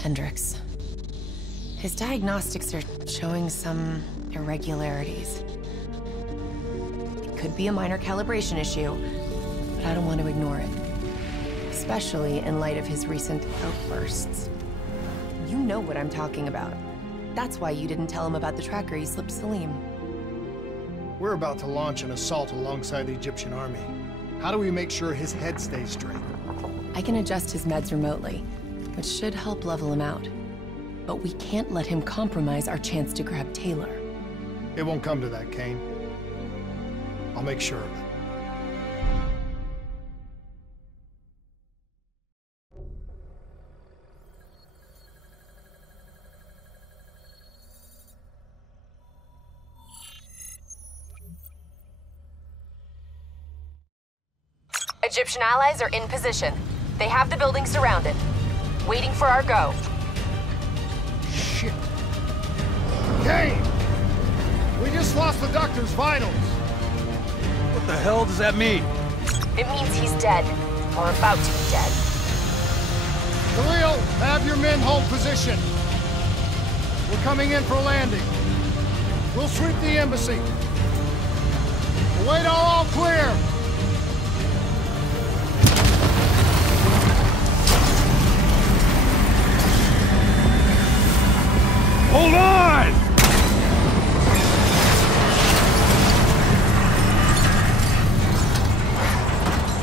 Hendricks. His diagnostics are showing some irregularities. It could be a minor calibration issue, but I don't want to ignore it. Especially in light of his recent outbursts. You know what I'm talking about. That's why you didn't tell him about the tracker you slipped Salim. We're about to launch an assault alongside the Egyptian army. How do we make sure his head stays straight? I can adjust his meds remotely, which should help level him out. But we can't let him compromise our chance to grab Taylor. It won't come to that, Kane. I'll make sure of it. Egyptian allies are in position. They have the building surrounded, waiting for our go. Shit. Kane! We just lost the doctor's vitals. What the hell does that mean? It means he's dead, or about to be dead. Khalil, have your men hold position. We're coming in for landing. We'll sweep the embassy. Await all clear. Hold on!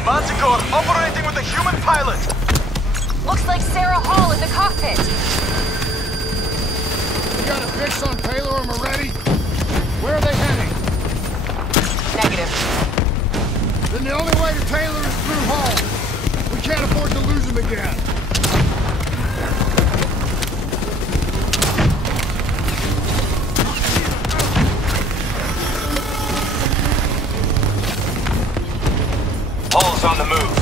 Manticore operating with a human pilot! Looks like Sarah Hall in the cockpit! You got a fix on Taylor and Moretti? Where are they heading? Negative. Then the only way to Taylor is through Hall. We can't afford to lose him again. Hall's on the move.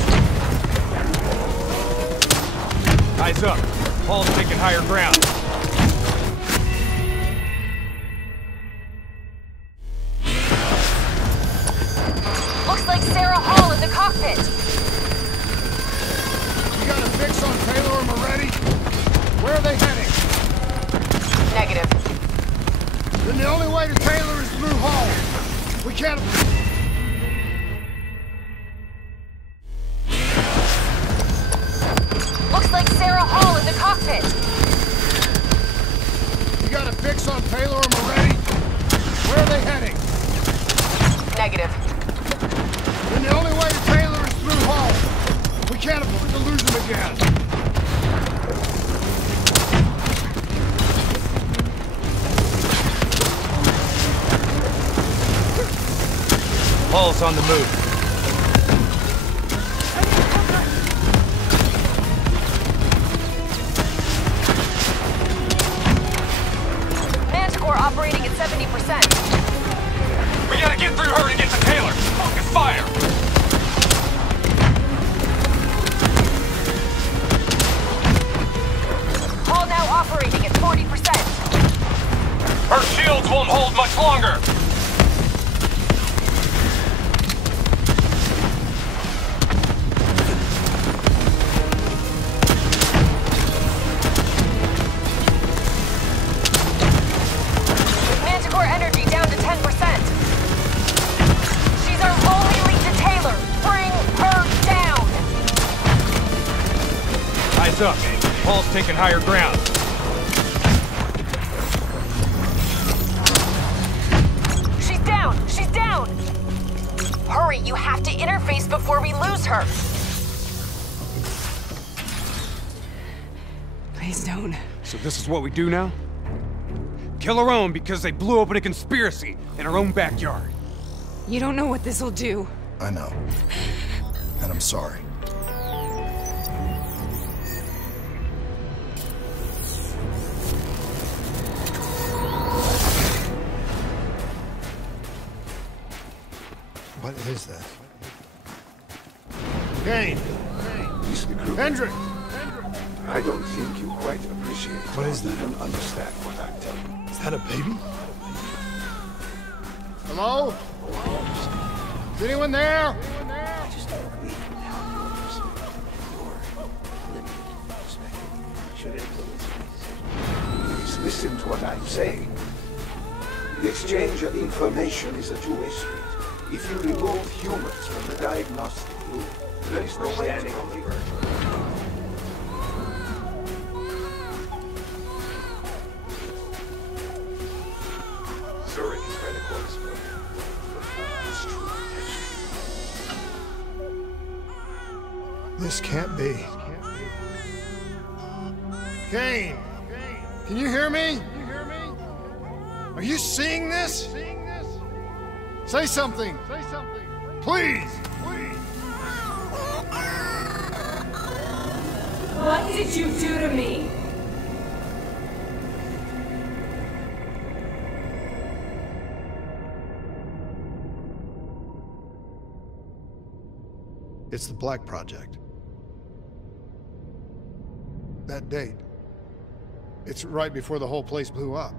Eyes up. Hall's taking higher ground. Looks like Sarah Hall in the cockpit! You got a fix on Taylor and Moretti? Where are they heading? Negative. Then the only way to Taylor is through Hall. We can't... Looks like Sarah Hall in the cockpit! You got a fix on Taylor and Moretti? Where are they heading? Negative. Then the only way to Taylor is through Hall. We can't afford to lose him again. Hall's on the move. Manticore operating at 70%. We gotta get through her to get to Taylor! Focus fire! Hall now operating at 40%. Her shields won't hold much longer! Manticore energy down to 10%. She's our only lead to Taylor. Bring her down. Eyes up. Hall's taking higher ground. She's down. She's down. Hurry, you have to interface before we lose her. Please don't. So this is what we do now? Kill our own because they blew open a conspiracy in our own backyard. You don't know what this'll do. I know. And I'm sorry. What is that? Kane! Mr. Kruger, Hendrick! I don't think you quite appreciate What is that? and understand what I'm telling you. Is that a baby? Hello? Is anyone there? I just don't believe in how your limited perspective should influence Listen to what I'm saying. The exchange of information is a two-way street. If you remove humans from the diagnostic loop, there is no standing on the earth. Zurich is where the core is broken. It's true. This can't be. Kane! Can you hear me? Are you seeing this? Say something! Please! What did you do to me? It's the Black Project. That date. It's right before the whole place blew up.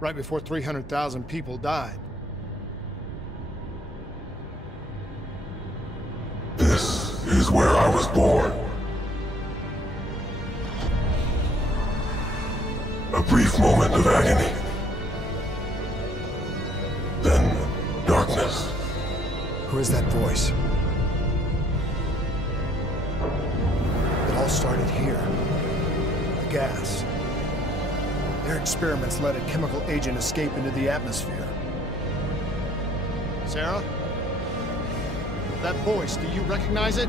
Right before 300,000 people died. This is where I was born. A brief moment of agony. Then, darkness. Who is that voice? It all started here. The gas. Their experiments let a chemical agent escape into the atmosphere. Sarah? That voice, do you recognize it?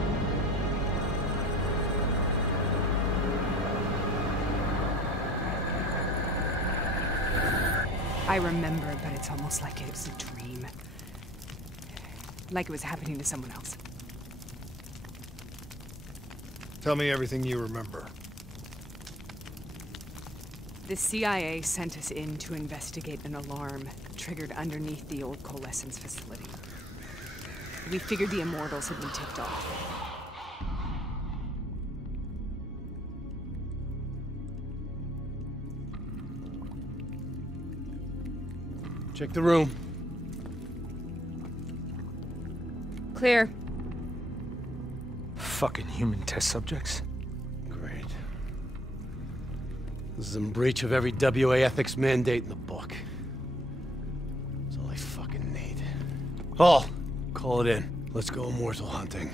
I remember, but it's almost like it was a dream. Like it was happening to someone else. Tell me everything you remember. The CIA sent us in to investigate an alarm triggered underneath the old coalescence facility. We figured the Immortals had been tipped off. Check the room. Clear. Fucking human test subjects. Great. This is in breach of every WA ethics mandate in the book. That's all I fucking need. Oh, call it in. Let's go immortal hunting.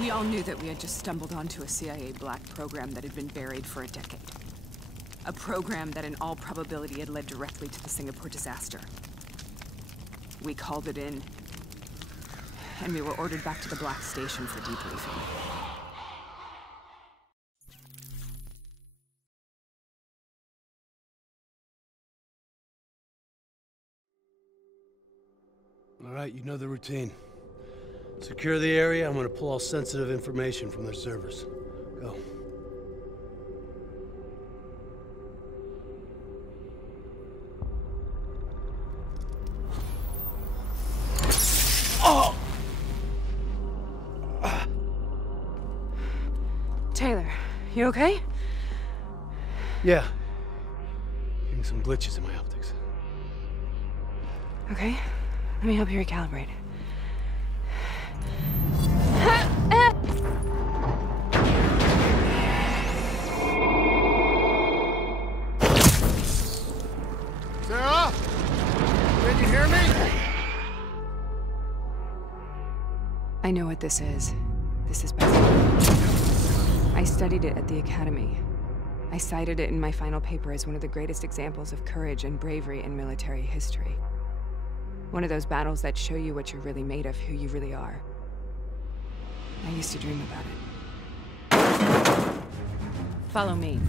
We all knew that we had just stumbled onto a CIA black program that had been buried for a decade. A program that in all probability had led directly to the Singapore disaster. We called it in, and we were ordered back to the Black Station for debriefing. All right, you know the routine. Secure the area. I'm gonna pull all sensitive information from their servers. Go. Oh! Taylor, you okay? Yeah. Getting some glitches in my optics. Okay, let me help you recalibrate. Sarah? Can you hear me? I know what this is. This is best. I studied it at the Academy. I cited it in my final paper as one of the greatest examples of courage and bravery in military history. One of those battles that show you what you're really made of, who you really are. I used to dream about it. Follow me.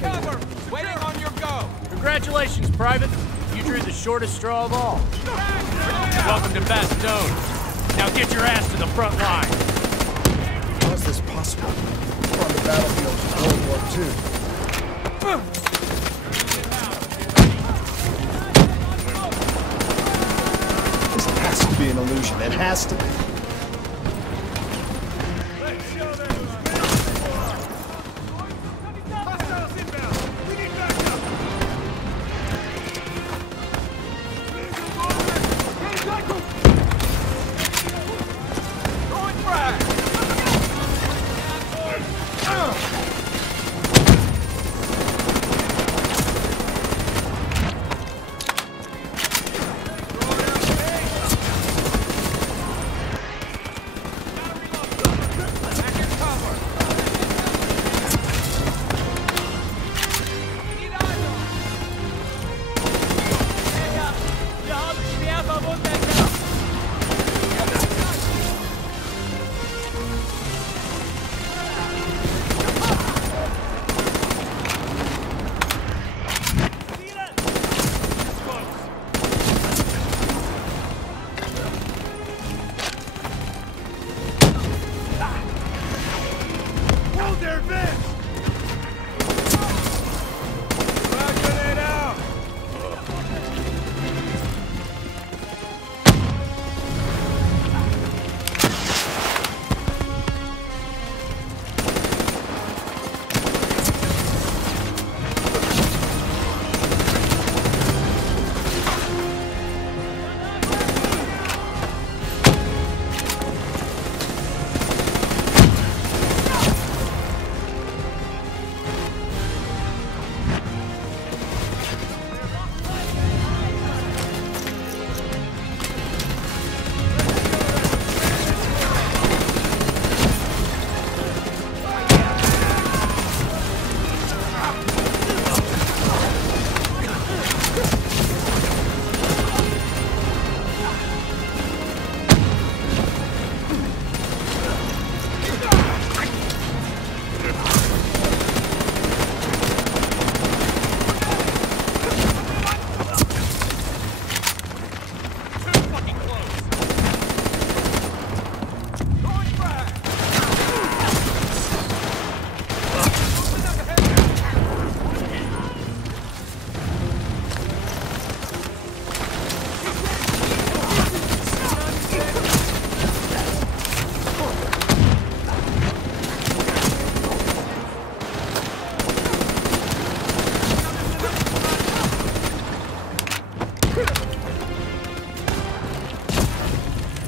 Cover! Waiting on your go! Congratulations, Private. You drew the shortest straw of all. Welcome to Bastogne. Now get your ass to the front line. How is this possible? We're on the battlefield of World War II. This has to be an illusion. It has to be.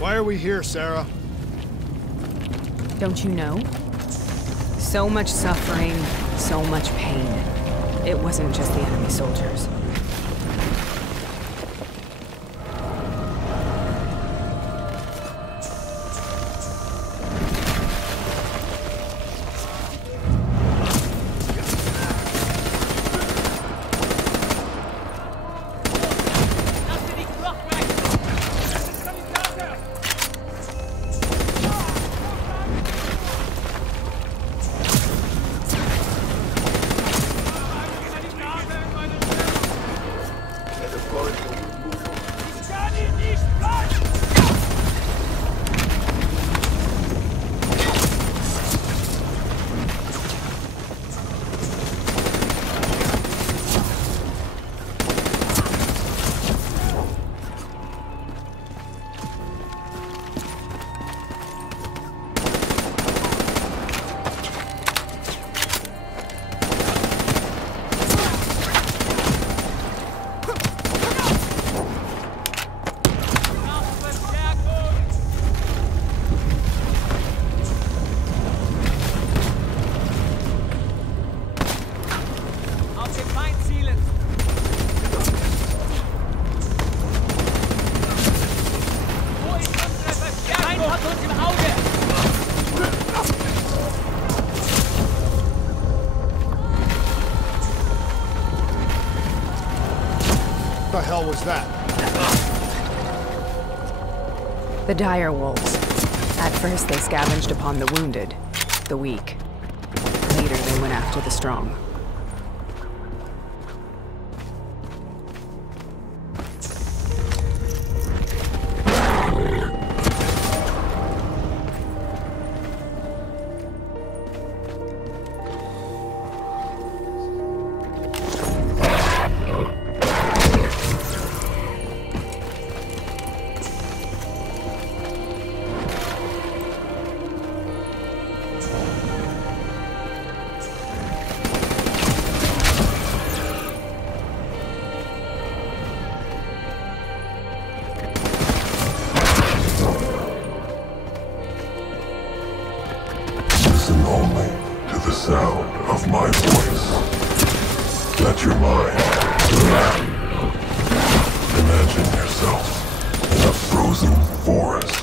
Why are we here, Sarah? Don't you know? So much suffering, so much pain. It wasn't just the enemy soldiers. What the hell was that? The dire wolves. At first they scavenged upon the wounded, the weak. Later they went after the strong. Listen only to the sound of my voice. Let your mind relax. Imagine yourself in a frozen forest.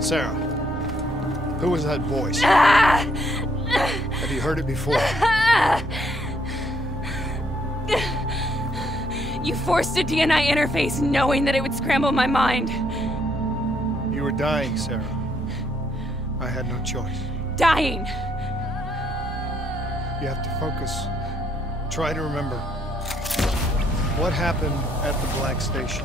Sarah, who was that voice? Have you heard it before? You forced a DNI interface knowing that it would scramble my mind. You were dying, Sarah. I had no choice. Dying! You have to focus. Try to remember. What happened at the Black Station?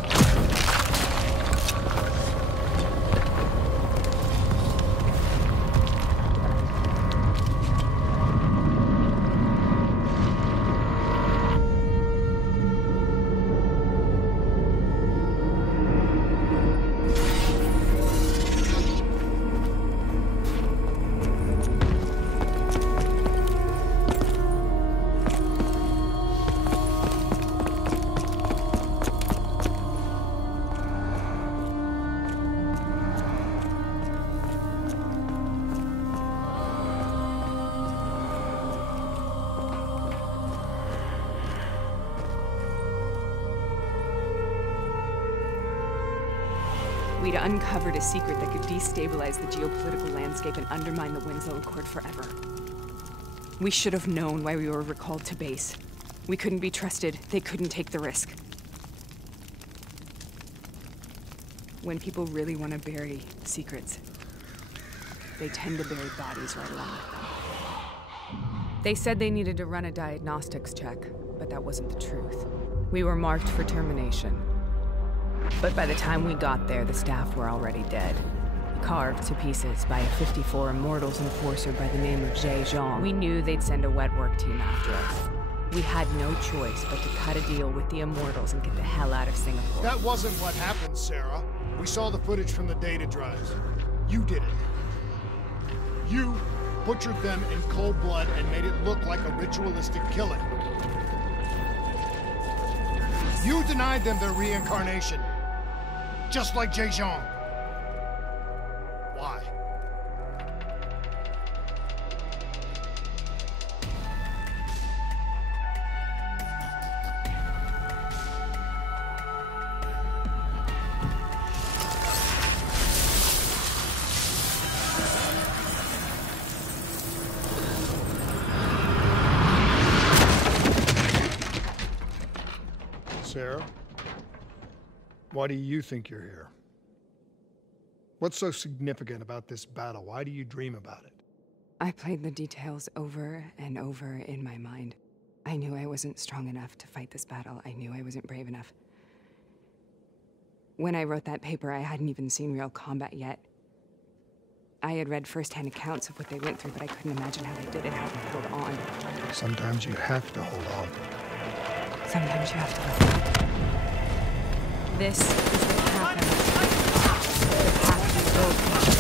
We'd uncovered a secret that could destabilize the geopolitical landscape and undermine the Winslow Accord forever. We should have known why we were recalled to base. We couldn't be trusted. They couldn't take the risk. When people really want to bury secrets, they tend to bury bodies right along with them. They said they needed to run a diagnostics check, but that wasn't the truth. We were marked for termination. But by the time we got there, the staff were already dead. Carved to pieces by a 54 Immortals enforcer by the name of Jay Zhang. We knew they'd send a wet work team after us. We had no choice but to cut a deal with the Immortals and get the hell out of Singapore. That wasn't what happened, Sarah. We saw the footage from the data drives. You did it. You butchered them in cold blood and made it look like a ritualistic killing. You denied them their reincarnation. Just like Jay Zhang. Why? Sarah, why do you think you're here? What's so significant about this battle? Why do you dream about it? I played the details over and over in my mind. I knew I wasn't strong enough to fight this battle. I knew I wasn't brave enough. When I wrote that paper, I hadn't even seen real combat yet. I had read first-hand accounts of what they went through, but I couldn't imagine how they did it, how they held on. Sometimes you have to hold on. Sometimes you have to let go. This is the path I'm on. The path we both take.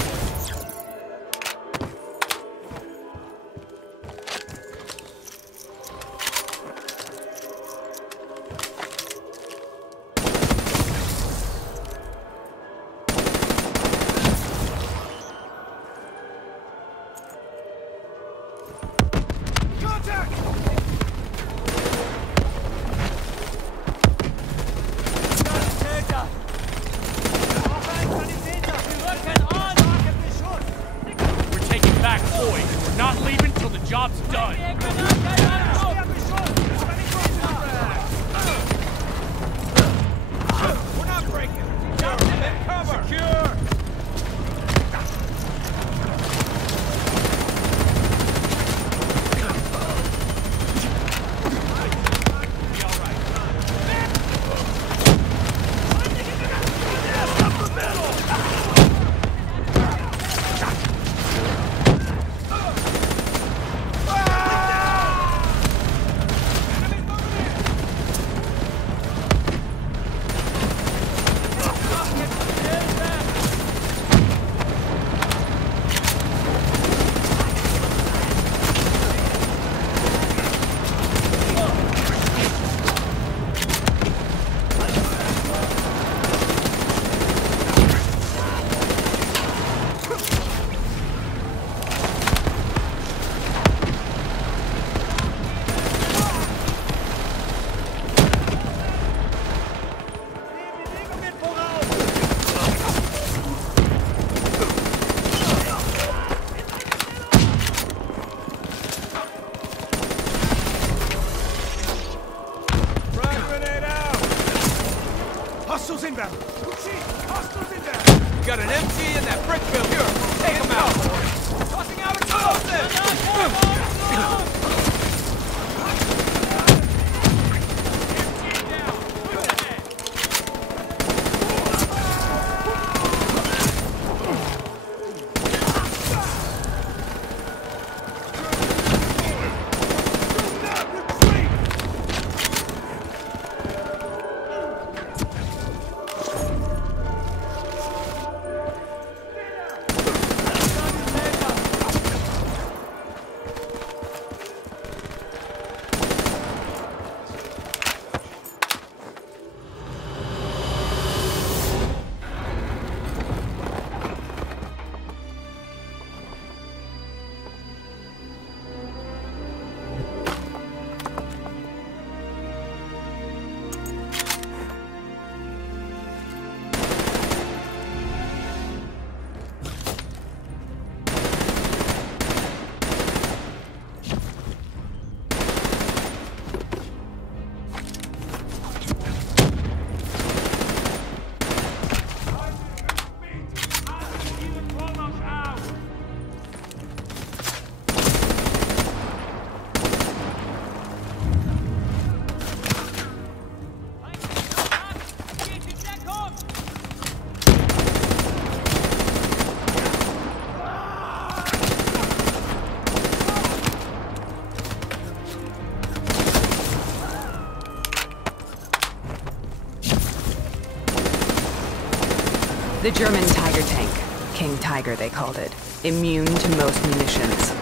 The German Tiger tank. King Tiger, they called it. Immune to most munitions.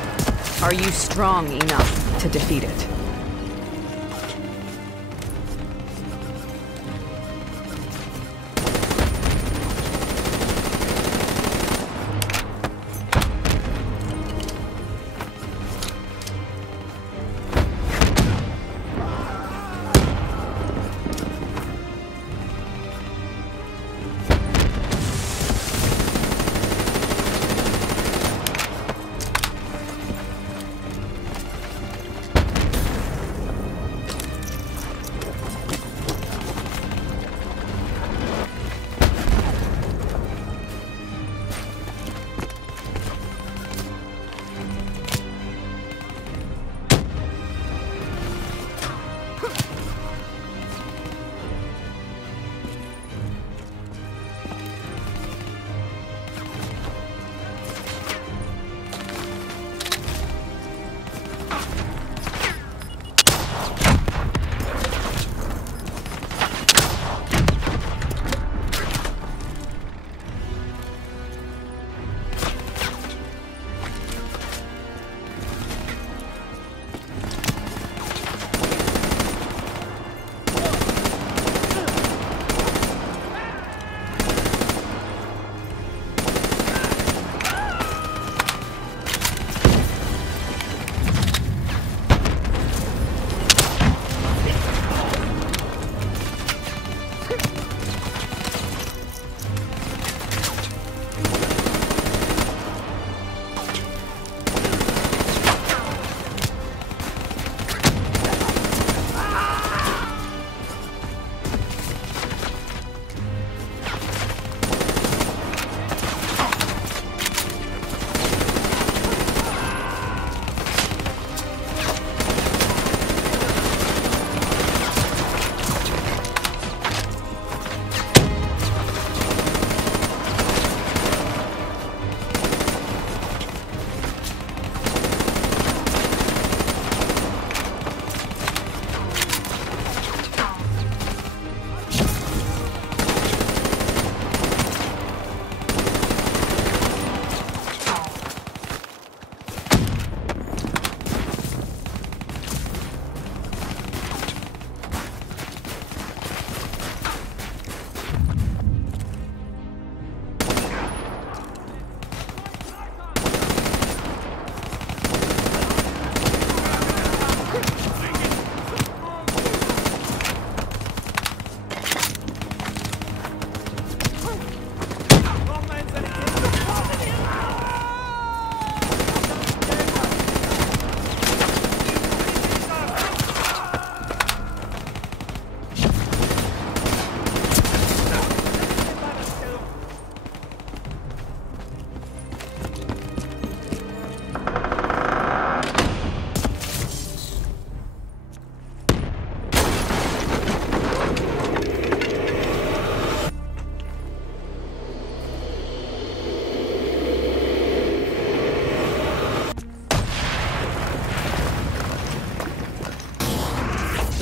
Are you strong enough to defeat it?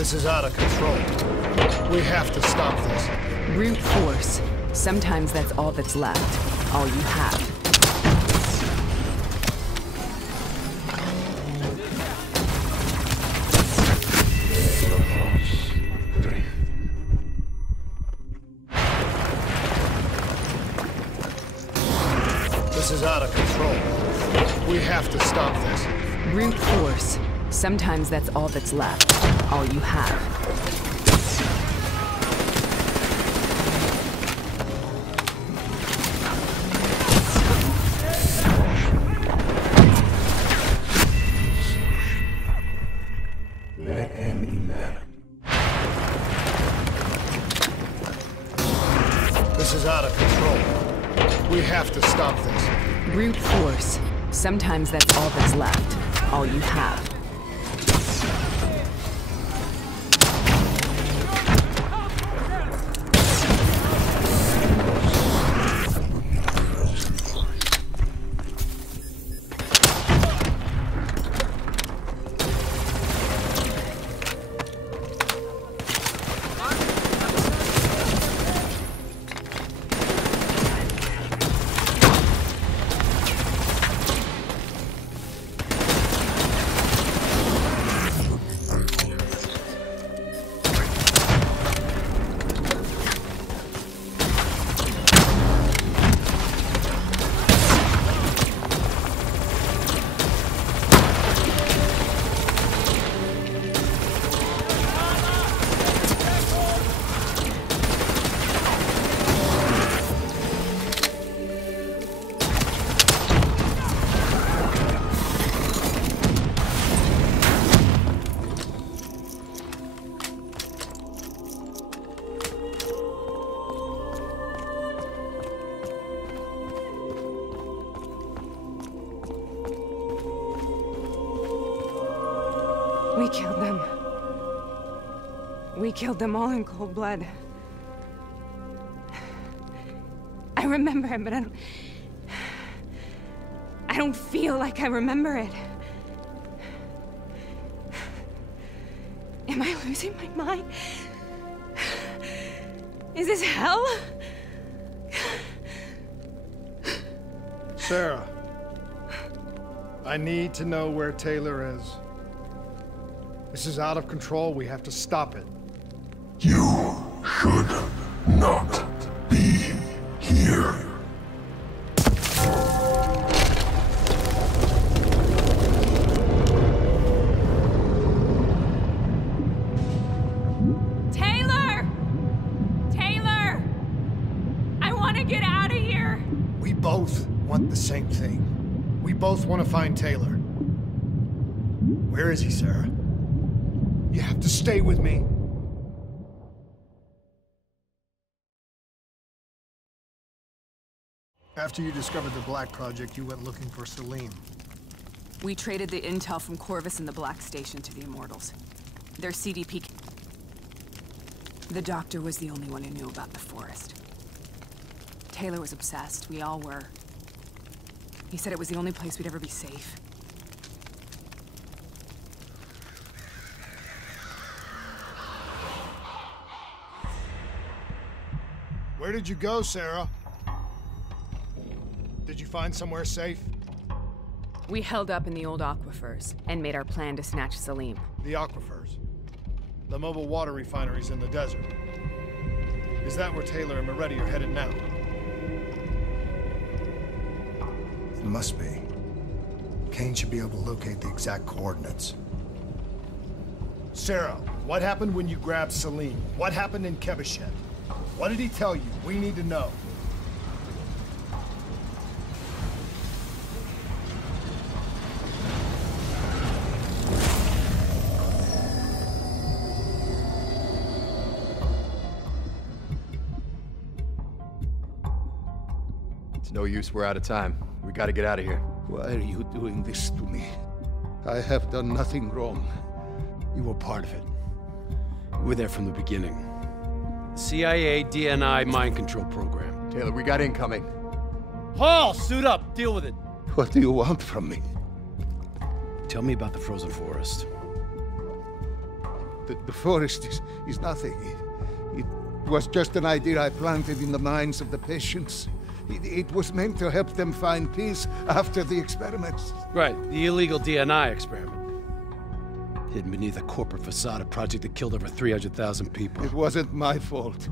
This is out of control. We have to stop this. Brute force. Sometimes that's all that's left. All you have. This is out of control. We have to stop this. Brute force. Sometimes that's all that's left. All you have. This is out of control. We have to stop this. Brute force. Sometimes that's all that's left. All you have. We killed them all in cold blood. I remember it, but I don't feel like I remember it. Am I losing my mind? Is this hell? Sarah, I need to know where Taylor is. This is out of control. We have to stop it. You should not be here. Taylor! Taylor! I want to get out of here! We both want the same thing. We both want to find Taylor. Where is he, Sarah? You have to stay with me. After you discovered the Black Project, you went looking for Salim. We traded the intel from Corvus and the Black Station to the Immortals. Their CDP... The Doctor was the only one who knew about the forest. Taylor was obsessed. We all were. He said it was the only place we'd ever be safe. Where did you go, Sarah? Did you find somewhere safe? We held up in the old aquifers and made our plan to snatch Salim. The aquifers. The mobile water refineries in the desert. Is that where Taylor and Moretti are headed now? It must be. Kane should be able to locate the exact coordinates. Sarah, what happened when you grabbed Salim? What happened in Kevashet? What did he tell you? We need to know. It's no use, we're out of time. We gotta get out of here. Why are you doing this to me? I have done nothing wrong. You were part of it. You were there from the beginning. The CIA DNI mind control program. Taylor, we got incoming. Paul, suit up. Deal with it. What do you want from me? Tell me about the frozen forest. The forest is nothing. It was just an idea I planted in the minds of the patients. It was meant to help them find peace after the experiments. Right, the illegal DNI experiment. Hidden beneath a corporate facade, a project that killed over 300,000 people. It wasn't my fault.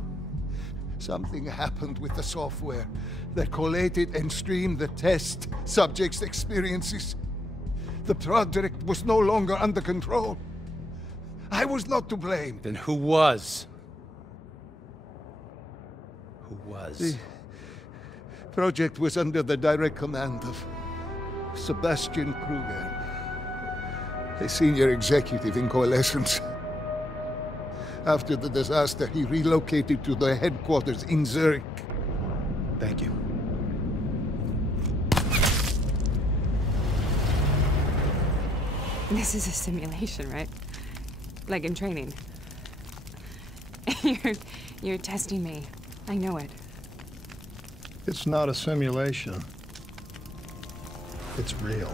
Something happened with the software that collated and streamed the test subjects' experiences. The project was no longer under control. I was not to blame. Then who was? Who was? The project was under the direct command of Sebastian Kruger, a senior executive in Coalescence. After the disaster, he relocated to the headquarters in Zurich. Thank you. This is a simulation, right? Like in training. You're testing me. I know it. It's not a simulation. It's real.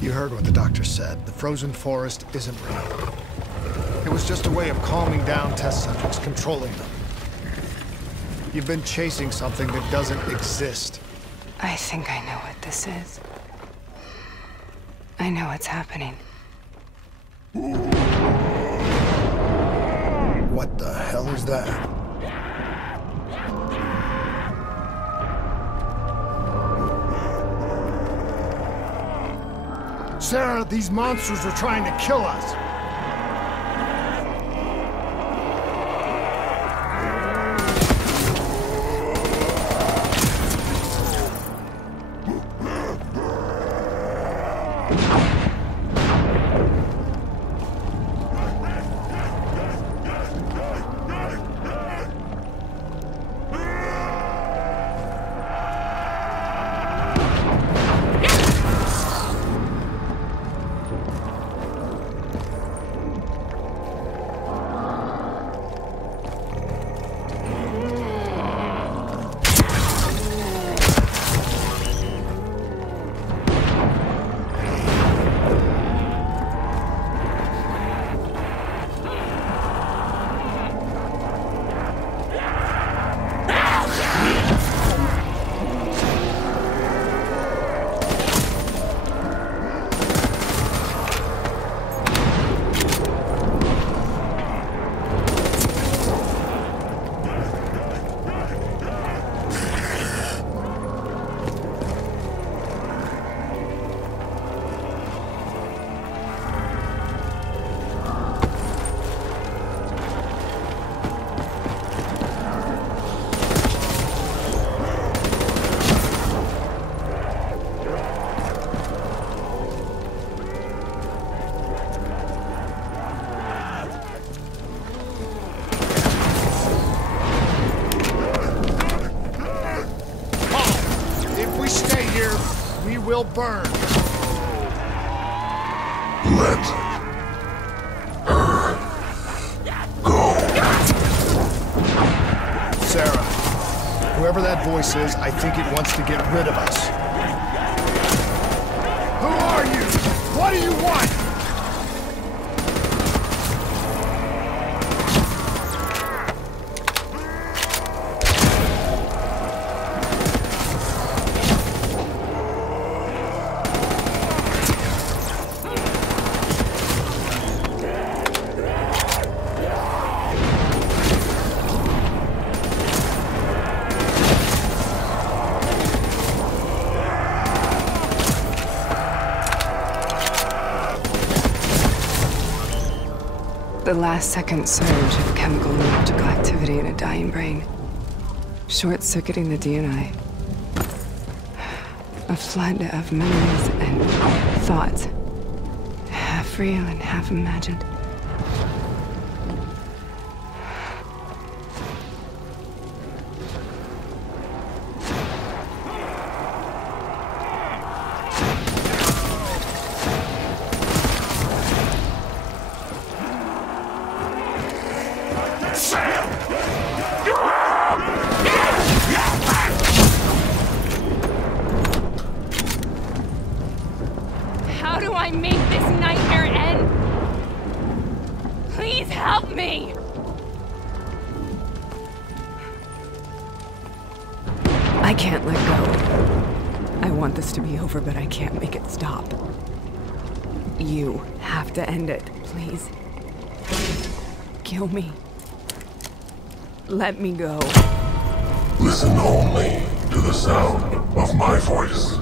You heard what the doctor said. The frozen forest isn't real. It was just a way of calming down test subjects, controlling them. You've been chasing something that doesn't exist. I think I know what this is. I know what's happening. What the hell is that? Sarah, these monsters are trying to kill us. will burn. Let her go. Sarah, whoever that voice is, I think it wants to get rid of us. Who are you? What do you want? The last second surge of chemical and electrical activity in a dying brain. Short-circuiting the DNI. A flood of memories and thoughts. Half real and half imagined. How do I make this nightmare end? Please help me! I can't let go. I want this to be over, but I can't make it stop. You have to end it, please. Kill me. Let me go. Listen only to the sound of my voice.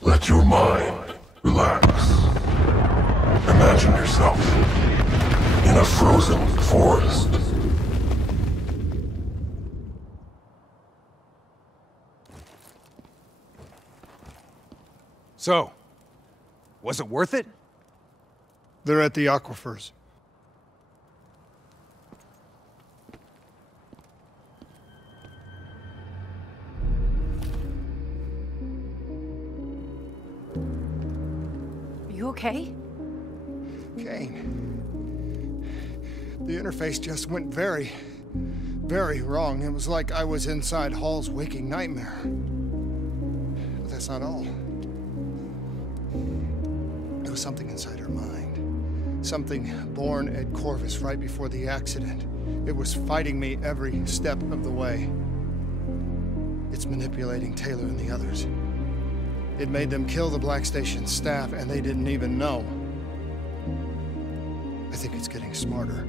Let your mind relax. Imagine yourself in a frozen forest. So, was it worth it? They're at the aquifers. You okay? Kane. The interface just went very wrong. It was like I was inside Hall's waking nightmare. But that's not all. There was something inside her mind. Something born at Corvus right before the accident. It was fighting me every step of the way. It's manipulating Taylor and the others. It made them kill the Black Station staff, and they didn't even know. I think it's getting smarter.